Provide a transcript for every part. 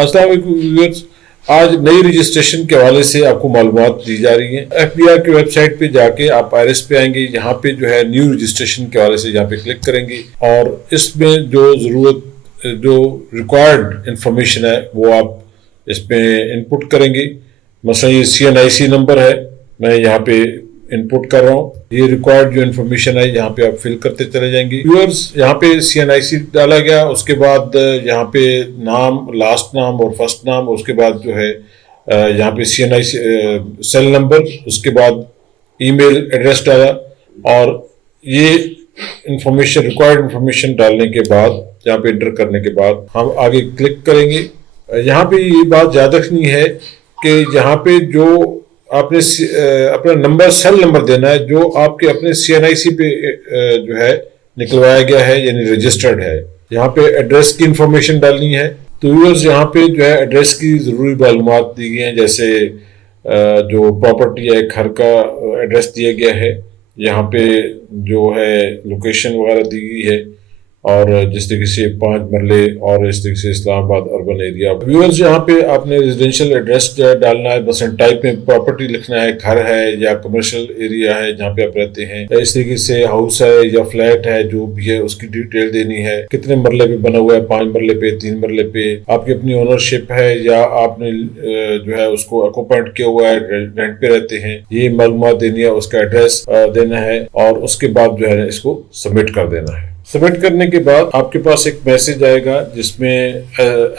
अस्सलाम वालेकुम व्यूअर्स। आज नई रजिस्ट्रेशन के हवाले से आपको मालूमात दी जा रही हैं। एफबीआर की वेबसाइट पे जाके आप आईआरएस पे आएंगे, यहाँ पे जो है न्यू रजिस्ट्रेशन के हवाले से यहाँ पे क्लिक करेंगे और इसमें जो रिक्वायर्ड इंफॉर्मेशन है वो आप इसमें इनपुट करेंगे। मसलन ये CNIC नंबर है, मैं यहाँ पे इनपुट कर रहा हूँ। ये रिक्वायर्ड जो इन्फॉर्मेशन है यहाँ पे आप फिल करते चले जाएंगे। व्यूअर्स, यहाँ पे CNIC डाला गया, उसके बाद यहाँ पे नाम, लास्ट नाम और फर्स्ट नाम, उसके बाद जो है यहाँ पे CNIC सेल नंबर, उसके बाद ईमेल एड्रेस डाला और ये इंफॉर्मेशन, रिक्वायर्ड इंफॉर्मेशन डालने के बाद यहाँ पे एंटर करने के बाद हम आगे क्लिक करेंगे। यहाँ पे ये बात याद रखनी है कि यहाँ पे जो आपने अपना नंबर, सेल नंबर देना है जो आपके अपने CNIC पे जो है निकलवाया गया है, यानी रजिस्टर्ड है। यहाँ पे एड्रेस की इंफॉर्मेशन डालनी है। तो व्यूअर्स, यहाँ पे जो है एड्रेस की ज़रूरी मालूमात दी गई हैं, जैसे जो प्रॉपर्टी है, घर का एड्रेस दिया गया है, यहाँ पे जो है लोकेशन वगैरह दी गई है और जिस तरीके से 5 मरले और इस तरीके से इस्लामाबाद अर्बन एरिया। व्यूअर्स, यहाँ पे आपने रेजिडेंशियल एड्रेस डालना है, बस टाइप में प्रॉपर्टी लिखना है, घर है या कमर्शियल एरिया है जहाँ पे आप रहते हैं, इस तरीके से हाउस है या फ्लैट है, जो भी है उसकी डिटेल देनी है। कितने मरले पे बना हुआ है, 5 मरले पे, 3 मरले पे, आपकी अपनी ओनरशिप है या आपने जो है उसको ऑक्यूपाइड किया हुआ है, रेंट पे रहते हैं, ये मालूमात देनी है। उसका एड्रेस देना है और उसके बाद जो है इसको सबमिट कर देना है। सबमिट करने के बाद आपके पास एक मैसेज आएगा जिसमें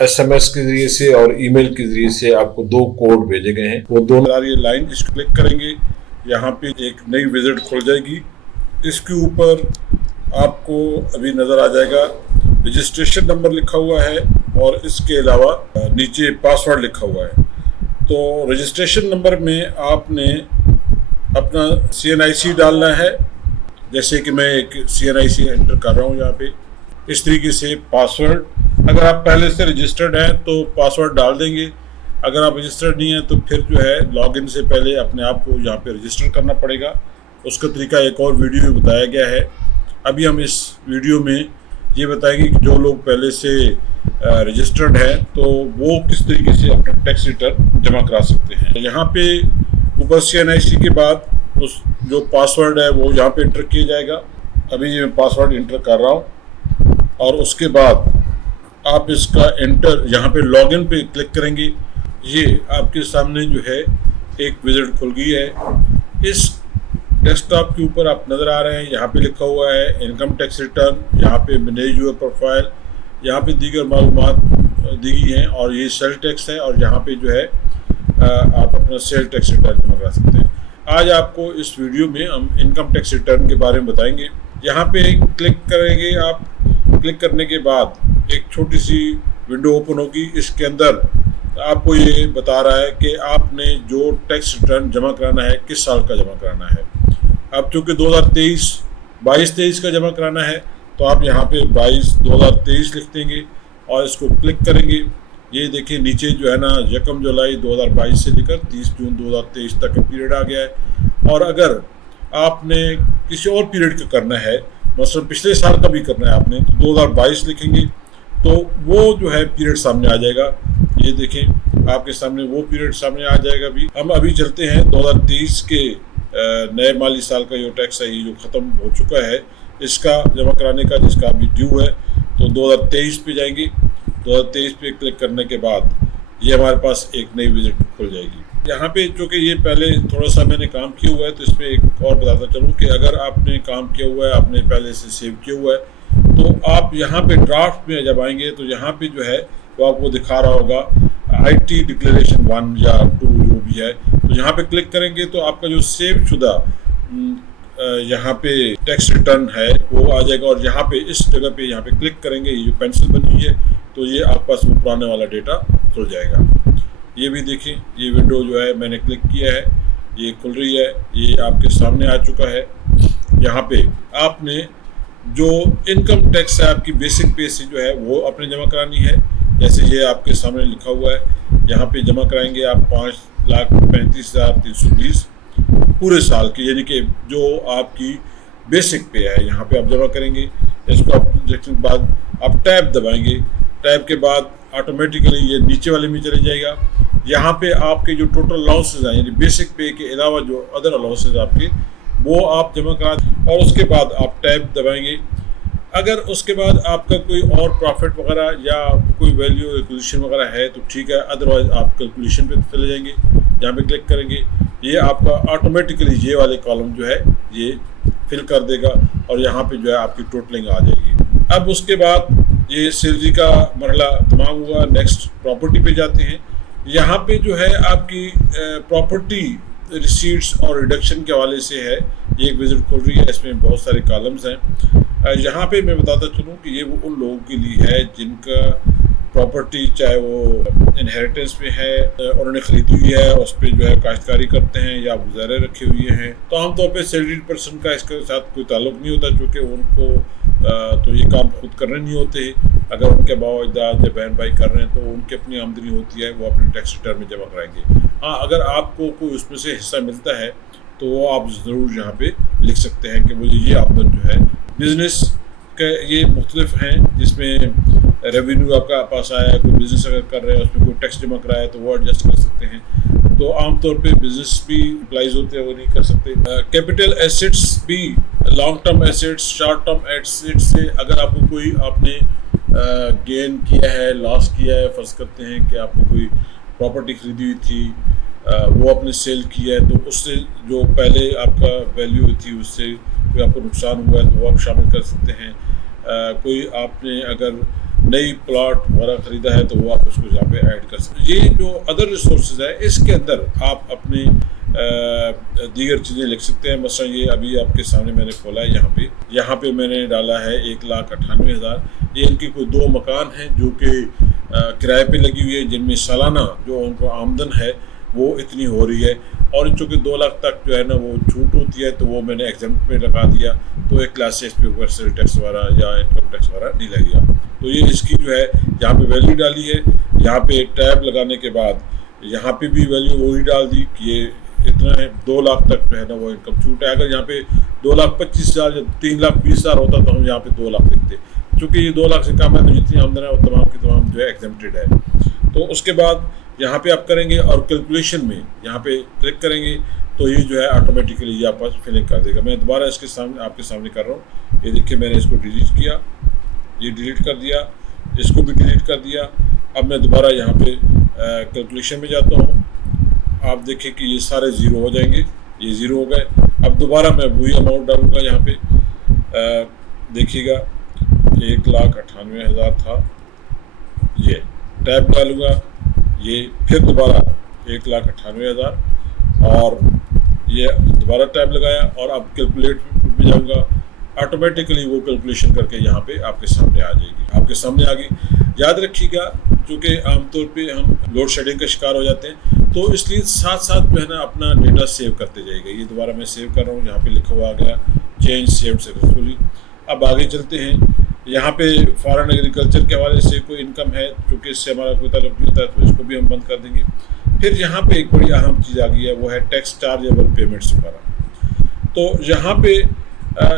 SMS के जरिए से और ईमेल के जरिए से आपको 2 कोड भेजे गए हैं। वो दोनों ये लाइन, इसको क्लिक करेंगे, यहाँ पे एक नई विजिट खुल जाएगी। इसके ऊपर आपको अभी नजर आ जाएगा रजिस्ट्रेशन नंबर लिखा हुआ है और इसके अलावा नीचे पासवर्ड लिखा हुआ है। तो रजिस्ट्रेशन नंबर में आपने अपना CNIC डालना है, जैसे कि मैं एक CNIC एंटर कर रहा हूँ यहाँ पे। इस तरीके से पासवर्ड, अगर आप पहले से रजिस्टर्ड हैं तो पासवर्ड डाल देंगे, अगर आप रजिस्टर्ड नहीं हैं तो फिर जो है लॉगिन से पहले अपने आप को यहाँ पे रजिस्टर करना पड़ेगा। उसका तरीका एक और वीडियो में बताया गया है। अभी हम इस वीडियो में ये बताएंगे कि जो लोग पहले से रजिस्टर्ड हैं तो वो किस तरीके से अपना टैक्स रिटर्न जमा करा सकते हैं। यहाँ पे ऊपर CNIC के बाद उस जो पासवर्ड है वो यहाँ पे इंटर किया जाएगा। अभी ये मैं पासवर्ड इंटर कर रहा हूँ और उसके बाद आप इसका एंटर, यहाँ पे लॉगिन पे क्लिक करेंगे। ये आपके सामने जो है एक विजिट खुल गई है। इस डेस्कटॉप के ऊपर आप नज़र आ रहे हैं, यहाँ पे लिखा हुआ है इनकम टैक्स रिटर्न, यहाँ पे मैनेज योर प्रोफाइल, यहाँ पे दीगर मालूमात दी गई हैं और ये सेल टैक्स है और यहाँ पे जो है आप अपना सेल टैक्स रिटर्न जमा करा सकते हैं। आज आपको इस वीडियो में हम इनकम टैक्स रिटर्न के बारे में बताएंगे। यहाँ पे क्लिक करेंगे आप। क्लिक करने के बाद एक छोटी सी विंडो ओपन होगी। इसके अंदर आपको ये बता रहा है कि आपने जो टैक्स रिटर्न जमा कराना है किस साल का जमा कराना है। अब चूँकि 2023 का जमा कराना है तो आप यहाँ पे 2023 लिख देंगे और इसको क्लिक करेंगे। ये देखिए नीचे जो है ना 1 जुलाई 2022 से लेकर 30 जून 2023 तक का पीरियड आ गया है। और अगर आपने किसी और पीरियड का करना है, मतलब पिछले साल का भी करना है आपने, तो 2022 लिखेंगे तो वो जो है पीरियड सामने आ जाएगा। ये देखें आपके सामने वो पीरियड सामने आ जाएगा। हम अभी चलते हैं 2023 के नए माली साल का जो टैक्स है ये जो ख़त्म हो चुका है इसका जमा कराने का, जिसका अभी ड्यू है। तो 2023 पे जाएंगे। 2023 पे क्लिक करने के बाद ये हमारे पास एक नई विजिट खुल जाएगी। यहाँ पे चूँकि ये पहले थोड़ा सा मैंने काम किया हुआ है तो इसमें एक और बताता चलूँ कि अगर आपने काम किया हुआ है, आपने पहले से सेव किया हुआ है, तो आप यहाँ पे ड्राफ्ट में जब आएंगे तो यहाँ पे जो है वो आपको दिखा रहा होगा IT डिक्लेरेशन 1 या 2 जो भी है। तो यहाँ पे क्लिक करेंगे तो आपका जो सेव शुदा यहाँ पे टैक्स रिटर्न है वो आ जाएगा और यहाँ पे इस जगह पे यहाँ पे क्लिक करेंगे, ये जो पेंसिल बनी हुई है तो ये आपके पास वो पुराने वाला डेटा खुल जाएगा। ये भी देखिए, ये विंडो जो है मैंने क्लिक किया है, ये खुल रही है, ये आपके सामने आ चुका है। यहाँ पे आपने जो इनकम टैक्स है आपकी बेसिक पे से जो है वो अपने जमा करानी है। जैसे ये आपके सामने लिखा हुआ है, यहाँ पे जमा कराएंगे आप 5,35,320 पूरे साल की, यानी कि जो आपकी बेसिक पे है यहाँ पे आप जमा करेंगे। इसको आप देखने के बाद आप टैब दबाएंगे। टैब के बाद ऑटोमेटिकली ये नीचे वाले में चले जाएगा। यहाँ पे आपके जो टोटल अलाउंसेज हैं यानी बेसिक पे के अलावा जो अदर अलाउंसेज आपके वो आप जमा करा और उसके बाद आप टैब दबाएंगे। अगर उसके बाद आपका कोई और प्रॉफिट वगैरह या कोई वैल्यू एक्विजिशन वगैरह है तो ठीक है, अदरवाइज आप कैलकुलेशन पे चले जाएंगे, यहाँ पे क्लिक करेंगे, ये आपका ऑटोमेटिकली ये वाले कॉलम जो है ये फिल कर देगा और यहाँ पे जो है आपकी टोटलिंग आ जाएगी। अब उसके बाद ये सैलरी का मरहला तमाम हुआ, नेक्स्ट प्रॉपर्टी पे जाते हैं। यहाँ पे जो है आपकी प्रॉपर्टी रिसीट्स और रिडक्शन के हवाले से है, ये एक विजिट खुल रही है, इसमें बहुत सारे कॉलम्स हैं। यहाँ पे मैं बताता चलूँ कि ये वो उन लोगों के लिए है जिनका प्रॉपर्टी चाहे वो इनहेरिटेंस में है, उन्होंने खरीदी हुई है, उस पर जो है काश्तकारी करते हैं या गुजारे रखे हुए हैं। तो आमतौर पे सैलरीड पर्सन का इसके साथ कोई ताल्लुक नहीं होता, क्योंकि उनको तो ये काम खुद करने नहीं होते। अगर उनके बाबा अजदाद या बहन भाई कर रहे हैं तो उनकी अपनी आमदनी होती है, वो अपने टैक्स रिटर्न में जमा कराएंगे। हाँ, अगर आपको कोई उसमें से हिस्सा मिलता है तो वो आप ज़रूर यहाँ पे लिख सकते हैं कि मुझे ये आमदन जो है बिजनेस के ये मुख्तलिफ हैं, जिसमें रेवेन्यू आपका पास आया है, कोई बिजनेस अगर कर रहे हैं उसमें कोई टैक्स जमा कराया तो वो एडजस्ट कर सकते हैं। तो आमतौर पे बिजनेस भी अप्लाइज होते हैं, वो नहीं कर सकते। कैपिटल एसेट्स भी, long term assets, short term assets से अगर आपको कोई आपने गेन किया है, लॉस किया है, फर्ज करते हैं कि आपने कोई प्रॉपर्टी खरीदी हुई थी, वो आपने सेल किया है, तो उससे जो पहले आपका वैल्यू हुई थी उससे कोई आपको नुकसान हुआ है तो वो आप शामिल कर सकते हैं। कोई आपने अगर नई प्लॉट वगैरह खरीदा है तो वो आप उसको यहाँ पे ऐड कर सकते हैं। ये जो अदर रिसोर्सेज है इसके अंदर आप अपनी दीगर चीज़ें लिख सकते हैं। मसलन ये अभी आपके सामने मैंने खोला है, यहाँ पे मैंने डाला है 1,98,000। ये इनकी कोई 2 मकान हैं जो कि किराए पे लगी हुई है, जिनमें सालाना जो उनको आमदन है वो इतनी हो रही है, और चूँकि 2 लाख तक जो है ना वो छूट होती है तो वो मैंने एग्जाम्प्ट में लगा दिया, तो एक क्लास से इस पर ऊपर सेल टैक्स वगैरह या इनकम टैक्स वगैरह नहीं लगेगा। तो ये इसकी जो है यहाँ पे वैल्यू डाली है, यहाँ पे टैब लगाने के बाद यहाँ पे भी वैल्यू वही डाल दी कि ये इतना है, 2 लाख तक जो है ना वो इनकम छूट है। अगर यहाँ पे 2,25,000 या 3,20,000 होता तो हम यहाँ पे 2 लाख लिखते, चूँकि ये 2 लाख से कम है तो जितनी आमदन है वो तमाम की तमाम जो है एग्जेम्प्टेड है। तो उसके बाद यहाँ पे आप करेंगे और कैलकुलेशन में यहाँ पे क्लिक करेंगे तो ये जो है ऑटोमेटिकली ये आपस फिलिंग कर देगा। मैं दोबारा इसके सामने आपके सामने कर रहा हूँ, ये देखिए मैंने इसको डिलीट किया, ये डिलीट कर दिया, इसको भी डिलीट कर दिया। अब मैं दोबारा यहाँ पे कैलकुलेशन में जाता हूँ, आप देखिए कि ये सारे ज़ीरो हो जाएंगे, ये ज़ीरो हो गए। अब दोबारा मैं वही अमाउंट डालूँगा, यहाँ पे देखिएगा 1,98,000 था, ये टैब डालूँगा, ये फिर दोबारा 1,98,000 और ये दोबारा टैब लगाया और अब कैलकुलेट में जाऊँगा, ऑटोमेटिकली वो कैलकुलेशन करके यहाँ पे आपके सामने आ जाएगी, आपके सामने आ गई। याद रखिएगा, क्योंकि आमतौर पे हम लोड शेडिंग का शिकार हो जाते हैं, तो इसलिए साथ साथ जो है ना अपना डेटा सेव करते जाइएगा। ये दोबारा मैं सेव कर रहा हूँ, यहाँ पे लिखा हुआ आ गया चेंज सेव्ड सक्सेसफुली। अब आगे चलते हैं, यहाँ पे फॉरेन एग्रीकल्चर के हवाले से कोई इनकम है, क्योंकि इससे हमारा कोई ताल्लुक नहीं होता है, तो इसको भी हम बंद कर देंगे। फिर यहाँ पे एक बड़ी अहम चीज़ आ गई है, वो है टैक्स चार्जेबल पेमेंट्स वगैरह। तो यहाँ पे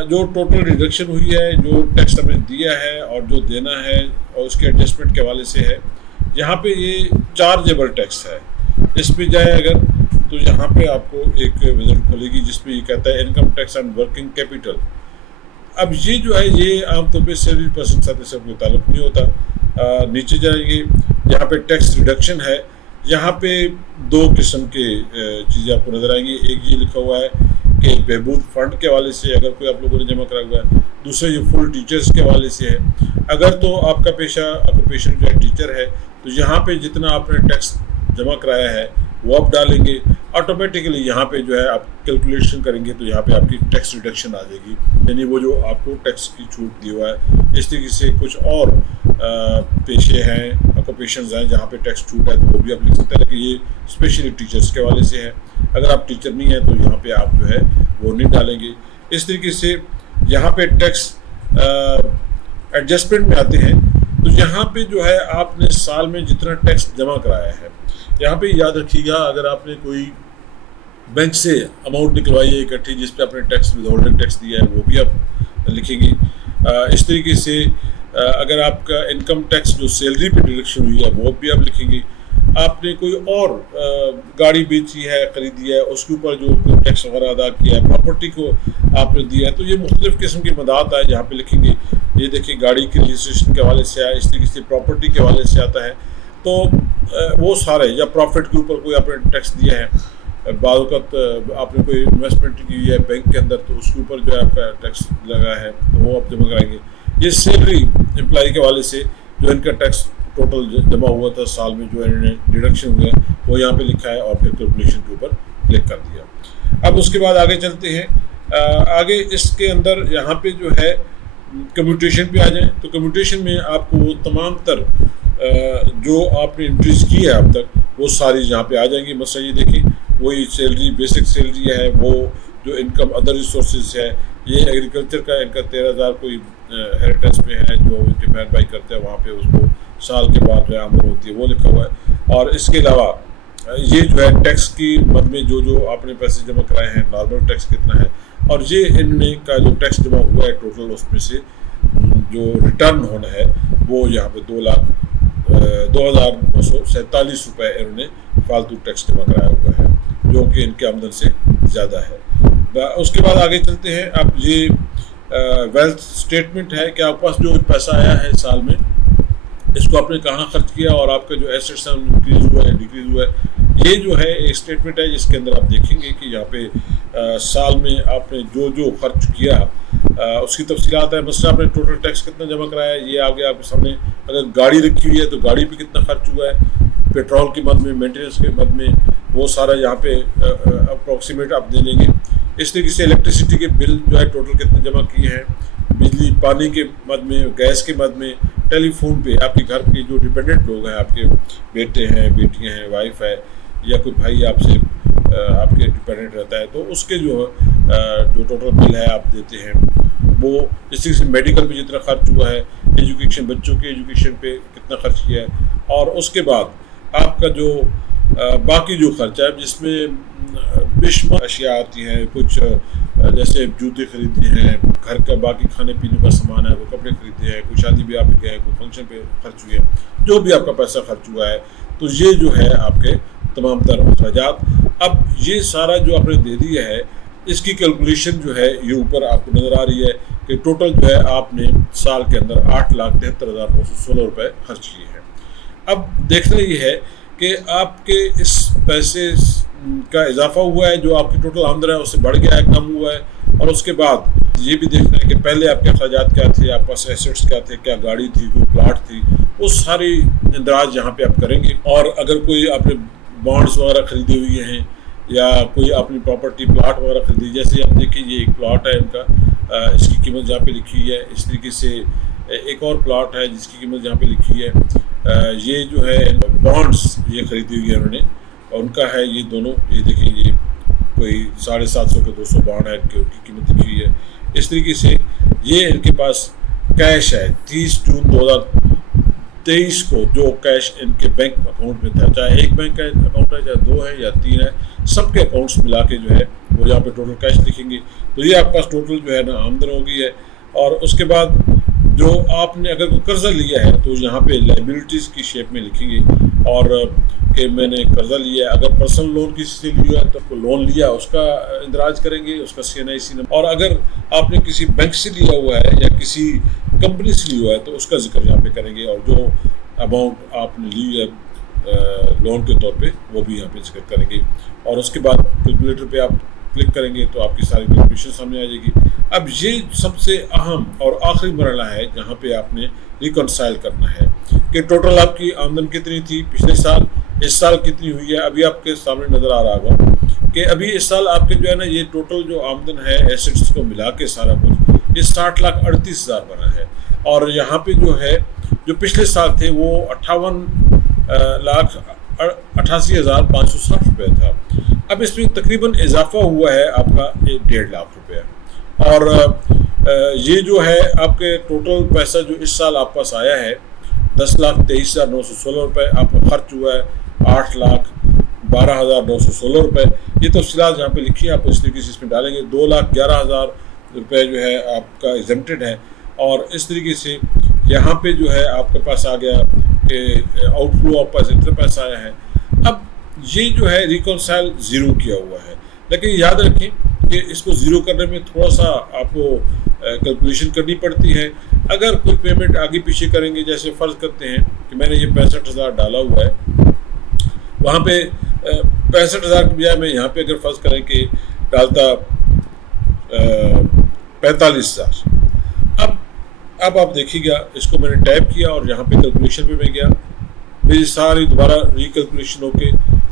जो टोटल रिडक्शन हुई है, जो टैक्स हमने दिया है और जो देना है और उसके एडजस्टमेंट के हवाले से है, यहाँ पे ये चार्जेबल टैक्स है। इस पे जाए अगर तो यहाँ पे आपको एक विजिट खुलेगी जिसमें ये कहता है income tax and working capital. अब ये जो है ये आमतौर पे सैलरी पर्सन के साथ इसका कोई ताल्लुक नहीं होता। नीचे जाएंगे, यहाँ पे टैक्स रिडक्शन है, यहाँ पे 2 किस्म के चीज़ें आपको नजर आएंगी। एक ये लिखा हुआ है कि बहबूद फंड के हवाले से अगर कोई आप लोगों ने जमा करा हुआ है, दूसरा ये फुल टीचर्स के हवाले से है। अगर तो आपका पेशा ऑक्यूपेशन जो है टीचर है, तो यहाँ पे जितना आपने टैक्स जमा कराया है वो आप डालेंगे, ऑटोमेटिकली यहाँ पे जो है आप कैलकुलेशन करेंगे तो यहाँ पे आपकी टैक्स रिडक्शन आ जाएगी, यानी वो जो आपको टैक्स की छूट दी हुआ है। इस तरीके से कुछ और पेशे हैं, ऑक्यूपेशंस हैं जहाँ पे टैक्स छूट है, तो वो भी आप लिख सकते हैं, लेकिन ये स्पेशली टीचर्स के हवाले से है। अगर आप टीचर नहीं हैं तो यहाँ पे आप जो है वो नहीं डालेंगे। इस तरीके से यहाँ पे टैक्स एडजस्टमेंट में आते हैं, तो यहाँ पे जो है आपने साल में जितना टैक्स जमा कराया है, यहाँ पे याद रखिएगा, अगर आपने कोई बैंक से अमाउंट निकलवाई है इकट्ठी जिस पे आपने टैक्स विद होल्डिंग टैक्स दिया है, वो भी आप लिखेंगे। इस तरीके से अगर आपका इनकम टैक्स जो सैलरी पे डिडक्शन हुई है वो भी आप लिखेंगे। आपने कोई और गाड़ी बेची है, खरीदी है, उसके ऊपर जो टैक्स वगैरह अदा किया है, प्रॉपर्टी को आपने दिया है, तो ये मुख्तलिफ़ किस्म की मदात है, यहाँ पे लिखेंगे। ये देखिए गाड़ी के रजिस्ट्रेशन के हवाले से आया, इस तरीके से प्रॉपर्टी के हवाले से आता है। तो वो सारे, या प्रॉफिट के ऊपर कोई आपने टैक्स दिया है, बावक़्त आपने कोई इन्वेस्टमेंट की है बैंक के अंदर, तो उसके ऊपर जो है आपका टैक्स लगा है, तो वो आप जमा कराएंगे। ये सैलरी एम्प्लॉय के हवाले से जो इनका टैक्स टोटल जमा हुआ था साल में, जो इन्होंने डिडक्शन हुआ है, वो यहाँ पे लिखा है और फिर कैलकुलेशन के ऊपर क्लिक कर दिया। अब उसके बाद आगे चलते हैं। आगे इसके अंदर यहाँ पे जो है कम्यूटेशन पे आ जाए, तो कम्यूटेशन में आपको वो तमाम तर जो आपने एंट्रीज की है अब तक, वो सारी यहाँ पे आ जाएंगी। मसला ये देखिए, वही सैलरी, बेसिक सैलरी है, वो जो इनकम अदर रिसोर्सेज है, ये एग्रीकल्चर का इनका 13,000 कोई हेरिटेज पे है जो इनके बहन भाई करते हैं, वहाँ पे उसको साल के बाद जो है आमदन होती है वो लिखा हुआ है। और इसके अलावा ये जो है टैक्स की मद में जो आपने पैसे जमा कराए हैं, नॉर्मल टैक्स कितना है, और ये इनने का जो टैक्स जमा हुआ है टोटल, उसमें से जो रिटर्न होना है वो यहाँ पे 2,02,947 रुपये इन्होंने फालतू टैक्स जमा कराया हुआ है, जो कि इनके आमदन से ज़्यादा है। उसके बाद आगे चलते हैं। अब ये वेल्थ स्टेटमेंट है कि आपके पास जो पैसा आया है साल में, इसको आपने कहाँ खर्च किया और आपका जो एसेट्स है इंक्रीज़ हुआ है, डिक्रीज़ हुआ है। ये जो है एक स्टेटमेंट है जिसके अंदर आप देखेंगे कि यहाँ पे साल में आपने जो खर्च किया उसकी तफसीलात है। मसला आपने टोटल टैक्स कितना जमा कराया है, ये आ गया आपके सामने। अगर गाड़ी रखी हुई है तो गाड़ी पे कितना खर्च हुआ है, पेट्रोल की मद में, मेंटेनेंस के मद में, वो सारा यहाँ पे अप्रॉक्सीमेट आप दे लेंगे। इस तरीके से इलेक्ट्रिसिटी के बिल जो है टोटल कितने जमा किए हैं, बिजली पानी के मद में, गैस के मद में, टेलीफोन पे आपके घर के जो डिपेंडेंट लोग हैं, आपके बेटे हैं, बेटियां हैं, वाइफ है, या कोई भाई आपसे आपके डिपेंडेंट रहता है, तो उसके जो टोटल बिल है आप देते हैं वो। इस तरीके से मेडिकल पे जितना खर्च हुआ है, एजुकेशन, बच्चों के एजुकेशन पे कितना खर्च किया है, और उसके बाद आपका जो बाकी जो खर्चा है जिसमें बेशुमार अशिया आती हैं, कुछ जैसे जूते खरीदे हैं, घर का बाकी खाने पीने का सामान है, वो कपड़े खरीदे हैं, कोई शादी ब्याह पे गए, कोई फंक्शन पे खर्च हुए हैं, जो भी आपका पैसा खर्च हुआ है, तो ये जो है आपके तमाम तर अखराजात। अब ये सारा जो आपने दे दिया है, इसकी कैलकुलेशन जो है ये ऊपर आपको नज़र आ रही है कि टोटल जो है आपने साल के अंदर 8,73,916 रुपये खर्च किए हैं। अब देखना ये है कि आपके इस पैसे का इजाफा हुआ है, जो आपकी टोटल आमदन है उससे बढ़ गया है, कम हुआ है, और उसके बाद ये भी देखना है कि पहले आपके अखराजात क्या थे, आपके पास एसेट्स क्या थे, क्या गाड़ी थी, कोई प्लाट थी, वो सारी इंदराज यहाँ पे आप करेंगे। और अगर कोई आपने बॉन्ड्स वगैरह खरीदे हुए हैं, या कोई अपनी प्रॉपर्टी प्लाट वगैरह खरीदी, जैसे आप देखिए ये एक प्लाट है इनका, इसकी कीमत यहाँ पे लिखी हुई है। इस तरीके से एक और प्लाट है जिसकी कीमत यहाँ पे लिखी है। ये जो है बॉन्ड्स ये खरीदी हुई है उन्होंने, और उनका है ये दोनों, ये देखिए ये कोई 750 के 200 बॉन्ड है, इनकी कीमत लिखी हुई है। इस तरीके से ये इनके पास कैश है 30 जून 2023 को, जो कैश इनके बैंक अकाउंट में था, चाहे एक बैंक का अकाउंट है, चाहे 2 है या 3 है, सबके अकाउंट्स मिला के जो है वो यहाँ पे टोटल कैश लिखेंगे। तो ये आपके पास टोटल जो है ना आमदन हो गई है। और उसके बाद जो आपने अगर कोई कर्जा लिया है तो यहाँ पे लाइबिलिटीज़ की शेप में लिखेंगे, और कि मैंने कर्जा लिया है। अगर पर्सनल लोन किसी से लिया है तो लोन लिया उसका इंदराज करेंगे, उसका CNIC नंबर, और अगर आपने किसी बैंक से लिया हुआ है या किसी कंपनी से लिया हुआ है तो उसका जिक्र यहाँ पे करेंगे, और जो अमाउंट आपने ली है लोन के तौर पे वो भी यहाँ पे जिक्र करेंगे। और उसके बाद कैलकुलेटर पे आप क्लिक करेंगे तो आपकी सारी कैलकुलेशन सामने आ जाएगी। अब ये सबसे अहम और आखिरी मरहला है जहाँ पे आपने रिकॉन्साइल करना है कि टोटल आपकी आमदन कितनी थी पिछले साल, इस साल कितनी हुई है। अभी आपके सामने नज़र आ रहा होगा कि अभी इस साल आपके जो है ना, ये टोटल जो आमदन है एसेट्स को मिला के सारा कुछ, ये 60,38,000 बना है। और यहाँ पे जो है जो पिछले साल थे वो 58,88,560 रुपये था। अब इसमें तकरीबन इजाफा हुआ है आपका 1.5 लाख रुपये। और ये जो है आपके टोटल पैसा जो इस साल आप पास आया है 10,23,916 रुपये, आपका खर्च हुआ है 8,12,916 रुपये। ये तफसीलात यहाँ पे लिखी है, आप इस तरीके से इसमें डालेंगे। 2,11,000 रुपये जो है आपका एग्जम्प्टेड है, और इस तरीके से यहाँ पे जो है आपके पास आ गया कि आउटफ्लो आपके पास इतना पैसा आया है। अब ये जो है रिकॉन्साइल ज़ीरो किया हुआ है, लेकिन याद रखें कि इसको ज़ीरो करने में थोड़ा सा आपको कैलकुलेशन करनी पड़ती है। अगर कोई पेमेंट आगे पीछे करेंगे, जैसे फ़र्ज़ करते हैं कि मैंने ये 65,000 डाला हुआ है, वहाँ पे 65,000 के बजाय मैं यहाँ पे अगर फ़र्ज़ करें कि डालता 45,000। अब आप देखिएगा, इसको मैंने टाइप किया और यहाँ पे कैलकुलेशन पे मैं गया, मेरी सारी दोबारा रिकैलकुलेशन होके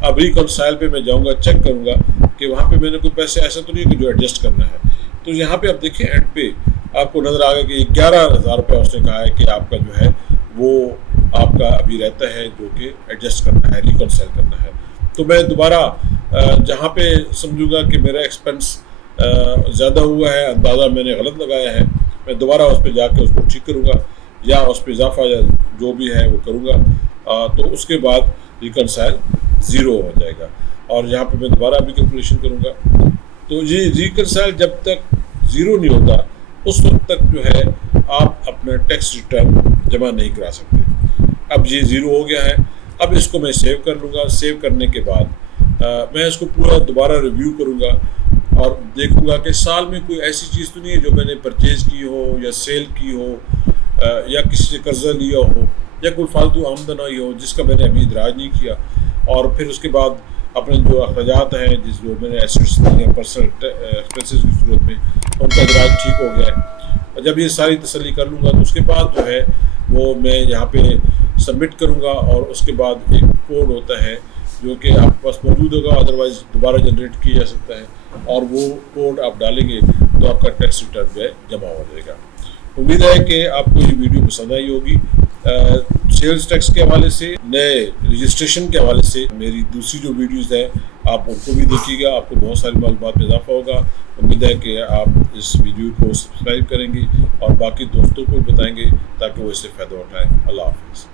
अब रिकॉन्साइल पे मैं जाऊँगा, चेक करूँगा कि वहाँ पे मैंने कोई पैसे ऐसा तो नहीं है कि जो एडजस्ट करना है। तो यहाँ पे आप देखिए एंड पे आपको नज़र आ गया कि 11,000 रुपया उसने कहा है कि आपका जो है वो आपका अभी रहता है, जो कि एडजस्ट करना है, रिकॉन्साइल करना है। तो मैं दोबारा जहाँ पे समझूंगा कि मेरा एक्सपेंस ज़्यादा हुआ है, अंदाज़ा मैंने गलत लगाया है, मैं दोबारा उस पर जाके उसको ठीक करूँगा या उस पर इजाफा या जो भी है वो करूँगा। तो उसके बाद रिकॉन्साइल ज़ीरो हो जाएगा और यहाँ पे मैं दोबारा भी कैलकुलेशन करूँगा। तो ये रिकॉन्साइल जब तक ज़ीरो नहीं होता उस वक्त तक जो है आप अपना टैक्स रिटर्न जमा नहीं करा सकते। अब ये ज़ीरो हो गया है, अब इसको मैं सेव कर लूँगा। सेव करने के बाद मैं इसको पूरा दोबारा रिव्यू करूँगा और देखूँगा कि साल में कोई ऐसी चीज़ तो नहीं है जो मैंने परचेज़ की हो या सेल की हो या किसी से कर्जा लिया हो या कोई फालतू आमदन आई हो जिसका मैंने अभी इदराज नहीं किया। और फिर उसके बाद अपने जो अखराजात हैं, जो मैंने एसेट्स लिए हैं पर्सनल एक्सपेंसेस की सूरत में, उनका इदराज ठीक हो गया है। जब ये सारी तसल्ली कर लूँगा तो उसके बाद जो है वो मैं यहाँ पे सबमिट करूँगा और उसके बाद एक कोड होता है जो कि आपके पास मौजूद होगा, अदरवाइज़ दोबारा जनरेट किया जा सकता है और वो कोड आप डालेंगे तो आपका टैक्स रिटर्न जो है जमा हो जाएगा। उम्मीद है कि आपको ये वीडियो पसंद आई होगी। सेल्स टैक्स के हवाले से, नए रजिस्ट्रेशन के हवाले से मेरी दूसरी जो वीडियोज़ हैं आप उनको भी देखिएगा, आपको बहुत सारी मालूमात में इजाफा होगा। उम्मीद है कि आप इस वीडियो को सब्सक्राइब करेंगे और बाकी दोस्तों को भी बताएंगे ताकि वो इससे फ़ायदा उठाएँ। अल्लाह हाफ़िज़।